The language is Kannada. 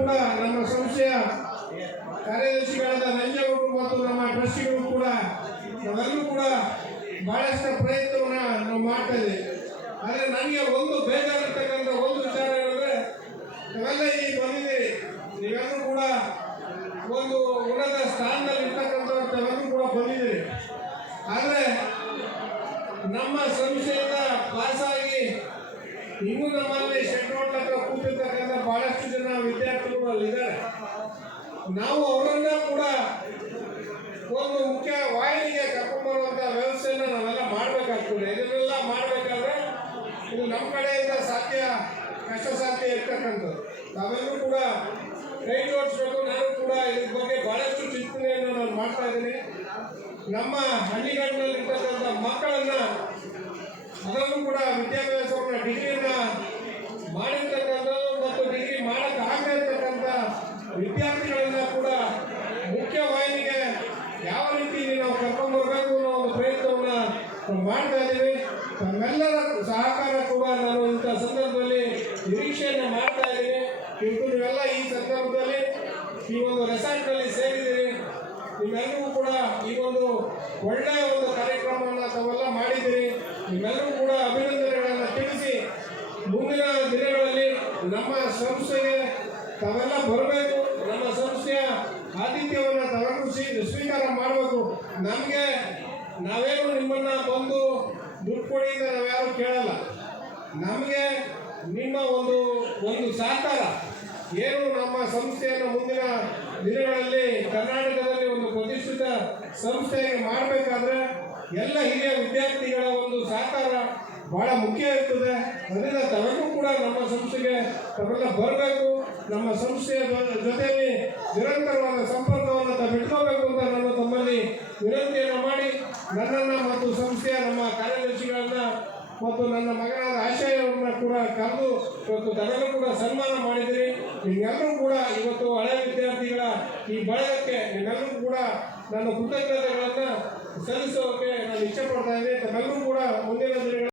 ಕೂಡ ನಮ್ಮ ಸಂಸ್ಥೆಯ ಕಾರ್ಯದರ್ಶಿಗಳಾದ ನಂಜೇಗೌಡರು ಮತ್ತು ನಮ್ಮ ಟ್ರಸ್ಟಿಗಳು ಕೂಡ, ನಾವೆಲ್ಲರೂ ಕೂಡ ಬಹಳಷ್ಟು ಪ್ರಯತ್ನವನ್ನ ನಾವು ಮಾಡ್ತಾ ಇದ್ದೀವಿ. ಆದರೆ ನನಗೆ ಒಂದು ಬೇಕಾಗಿರ್ತಕ್ಕಂಥ ಒಂದು ವಿಚಾರ ಹೇಳಿದ್ರೆ, ನಾವೆಲ್ಲ ಈ ಬಂದಿದ್ದೀವಿ. ನೀವೆಲ್ಲರೂ ಕೂಡ ಒಂದು ಉನ್ನತ ಸ್ಥಾನದಲ್ಲಿ ಇರ್ತಕ್ಕಂಥ ಕೂಡ ಬಂದಿದ್ದೀರಿ ಆದರೆ ನಮ್ಮ ಸಂಸ್ಥೆಯಿಂದ ಪಾಸಾಗಿ ಇನ್ನೂ ನಮ್ಮಲ್ಲಿ ಶೆಟ್ರೋಟ್ ಹತ್ರ ಕೂತಿರ್ತಕ್ಕಂಥ ಬಹಳಷ್ಟು ಜನ ವಿದ್ಯಾರ್ಥಿಗಳು ಅಲ್ಲಿದ್ದಾರೆ. ನಾವು ಅವರನ್ನ ಕೂಡ ಒಂದು ಮುಖ್ಯ ವಾಹಿನಿಗೆ ಕರ್ಕೊಂಡ್ಬರುವಂಥ ವ್ಯವಸ್ಥೆಯನ್ನು ನಾವೆಲ್ಲ ಮಾಡಬೇಕಾಗ್ತದೆ. ಇದನ್ನೆಲ್ಲ ಮಾಡಬೇಕಾದ್ರೆ ಇದು ನಮ್ಮ ಕಡೆಯಿಂದ ಸಾಧ್ಯ ಕಷ್ಟ ಸಾಧ್ಯ ಇರ್ತಕ್ಕಂಥದ್ದು. ನಾವೆಲ್ಲರೂ ಕೂಡ ಕೈ ಜೋಡಿಸ್ಬೇಕು. ನಾನು ಕೂಡ ಇದ್ರ ಬಗ್ಗೆ ಬಹಳಷ್ಟು ಚಿಂತನೆಯನ್ನು ನಾನು ಮಾಡ್ತಾ ಇದ್ದೀನಿ. ನಮ್ಮ ಹಳ್ಳಿಗಾಡಿನಲ್ಲಿರ್ತಕ್ಕಂಥ ಮಕ್ಕಳನ್ನ ಕೂಡ ವಿದ್ಯಾಭ್ಯಾಸವನ್ನ ಡಿಗ್ರಿಯನ್ನ ಮಾಡಿರ್ತಕ್ಕಂಥದ್ದು ಮತ್ತು ಡಿಗ್ರಿ ಮಾಡಕ್ ಆಗದೆ ಇರ್ತಕ್ಕಂಥ ವಿದ್ಯಾರ್ಥಿಗಳನ್ನ ಕೂಡ ಮುಖ್ಯವಾಹಿನಿಗೆ ಯಾವ ರೀತಿ ನಾವು ಕರ್ಕೊಂಡ್ಬರ್ಬೇಕು ಅನ್ನೋ ಒಂದು ಪ್ರಯತ್ನವನ್ನ ನಾವು ಮಾಡ್ತಾ ಇದ್ದೀವಿ. ತಮ್ಮೆಲ್ಲರ ಸಹಕಾರ ಕೂಡ ನಾನು ಇಂಥ ಸಂದರ್ಭದಲ್ಲಿ ನಿರೀಕ್ಷೆಯನ್ನು ಮಾಡ್ತಾ ಇದ್ದೀನಿ. ನೀವೆಲ್ಲ ಈ ಸಂದರ್ಭದಲ್ಲಿ ಈ ಒಂದು ರೆಸಾರ್ಟ್ನಲ್ಲಿ ಸೇರಿದ್ದೀರಿ. ನಿಮ್ಮೆಲ್ಲರಿಗೂ ಕೂಡ ಈ ಒಂದು ಒಳ್ಳೆಯ ಒಂದು ಕಾರ್ಯಕ್ರಮವನ್ನು ತಾವೆಲ್ಲ ಮಾಡಿದ್ದೀರಿ. ನಿಮ್ಮೆಲ್ಲರೂ ಕೂಡ ಅಭಿನಂದನೆಗಳನ್ನು ತಿಳಿಸಿ ಮುಂದಿನ ದಿನಗಳಲ್ಲಿ ನಮ್ಮ ಸಂಸ್ಥೆಗೆ ತಾವೆಲ್ಲ ಬರಬೇಕು. ನಮ್ಮ ಸಂಸ್ಥೆಯ ಆತಿಥ್ಯವನ್ನು ತಗೊಂಡು ಸ್ವೀ- ಸ್ವೀಕಾರ ಮಾಡಬೇಕು. ನಮಗೆ ನಾವೇನು ನಿಮ್ಮನ್ನು ಬಂದು ದುಡ್ಡು ಕೊಡಿ ಅಂತ ನಾವ್ಯಾರು ಕೇಳಲ್ಲ. ನಮಗೆ ನಿಮ್ಮ ಒಂದು ಒಂದು ಸಹಕಾರ. ಏನು ನಮ್ಮ ಸಂಸ್ಥೆಯನ್ನು ಮುಂದಿನ ದಿನಗಳಲ್ಲಿ ಕರ್ನಾಟಕದಲ್ಲಿ ಒಂದು ಪ್ರತಿಷ್ಠಿತ ಸಂಸ್ಥೆಯಾಗಿ ಮಾಡಬೇಕಾದ್ರೆ ಎಲ್ಲ ಹಿರಿಯ ವಿದ್ಯಾರ್ಥಿಗಳ ಒಂದು ಸಹಕಾರ ಬಹಳ ಮುಖ್ಯ ಇರ್ತದೆ. ಅದರಿಂದ ತಾವೆಲ್ಲರೂ ಕೂಡ ನಮ್ಮ ಸಂಸ್ಥೆಗೆ ತಾವೆಲ್ಲ ಬರಬೇಕು. ನಮ್ಮ ಸಂಸ್ಥೆಯ ಜೊತೆಯಲ್ಲಿ ನಿರಂತರವಾದ ಸಂಪರ್ಕವನ್ನು ತಾವು ಅಂತ ನಾನು ತಮ್ಮಲ್ಲಿ ವಿನಂತಿಯನ್ನು ಮಾಡಿ ನನ್ನನ್ನು ಮತ್ತು ಸಂಸ್ಥೆಯ ನಮ್ಮ ಕಾರ್ಯದರ್ಶಿಗಳನ್ನ ಮತ್ತು ನನ್ನ ಮಗನಾದ ಆಶಯವನ್ನು ಕೂಡ ಕರೆದು ಇವತ್ತು ತನಗೂ ಕೂಡ ಸನ್ಮಾನ ಮಾಡಿದಿರಿ ನಿಮ್ಮೆಲ್ಲರೂ ಕೂಡ ಇವತ್ತು ಹಳೆಯ ವಿದ್ಯಾರ್ಥಿಗಳ ಈ ಬಳಗಕ್ಕೆ ನಿಮ್ಮೆಲ್ಲರೂ ಕೂಡ ನನ್ನ ಕೃತಜ್ಞತೆಗಳನ್ನು ಸಲ್ಲಿಸೋಕೆ ನಾನು ಇಚ್ಛೆ ಪಡ್ತಾ ಇದ್ದೀನಿ ತಮ್ಮೆಲ್ಲರೂ ಕೂಡ ಮುಂದಿನ ದಿನಗಳಲ್ಲಿ